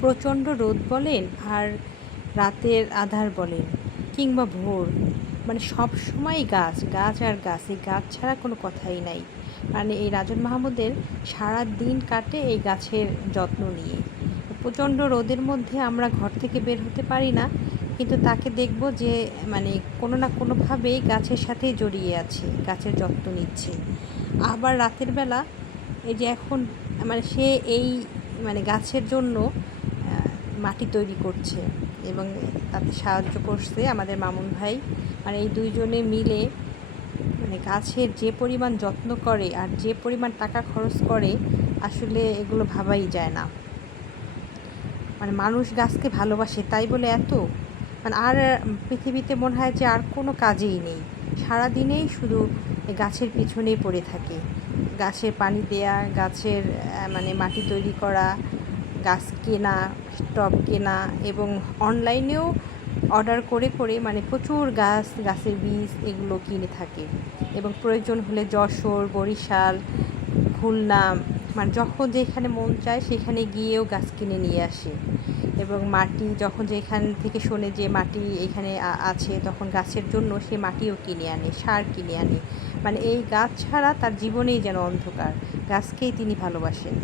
প্রচণ্ড রোদ বলেন আর রাতের আঁধার বলেন কিংবা ভোর, মানে সব সময় গাছ গাছ আর গাছ, এই গাছ ছাড়া কোনো কথাই নাই। মানে এই রাজন মাহমুদের সারা দিন কাটে এই গাছের যত্ন নিয়ে। প্রচণ্ড রোদের মধ্যে আমরা ঘর থেকে বের হতে পারি না, কিন্তু তাকে দেখব যে মানে কোনো না কোনোভাবেই গাছের সাথেই জড়িয়ে আছে, গাছের যত্ন নিচ্ছে। আবার রাতের বেলা এই যে এখন মানে সে এই মানে গাছের জন্য মাটি তৈরি করছে এবং তাতে সাহায্য করছে আমাদের মামুন ভাই। মানে এই দুইজনে মিলে মানে গাছের যে পরিমাণ যত্ন করে আর যে পরিমাণ টাকা খরচ করে, আসলে এগুলো ভাবাই যায় না। মানে মানুষ গাছকে ভালোবাসে তাই বলে এত, মানে আর পৃথিবীতে মনে হয় যে আর কোনো কাজেই নেই, সারাদিনেই শুধু গাছের পিছনেই পড়ে থাকে। গাছের পানি দেয়া, গাছের মানে মাটি তৈরি করা, গাছ কেনা, টব কেনা এবং অনলাইনেও অর্ডার করে করে মানে প্রচুর গাছের বীজ এগুলো কিনে থাকে এবং প্রয়োজন হলে যশোর, বরিশাল, খুলনা, মানে যখন যেখানে মন চায় সেখানে গিয়েও গাছ কিনে নিয়ে আসে। এবং মাটি যখন যেখান থেকে শোনে যে মাটি এখানে আছে, তখন গাছের জন্য সে মাটিও কিনে আনে, সার কিনে আনে। মানে এই গাছ ছাড়া তার জীবনেই যেন অন্ধকার, গাছকেই তিনি ভালোবাসেন।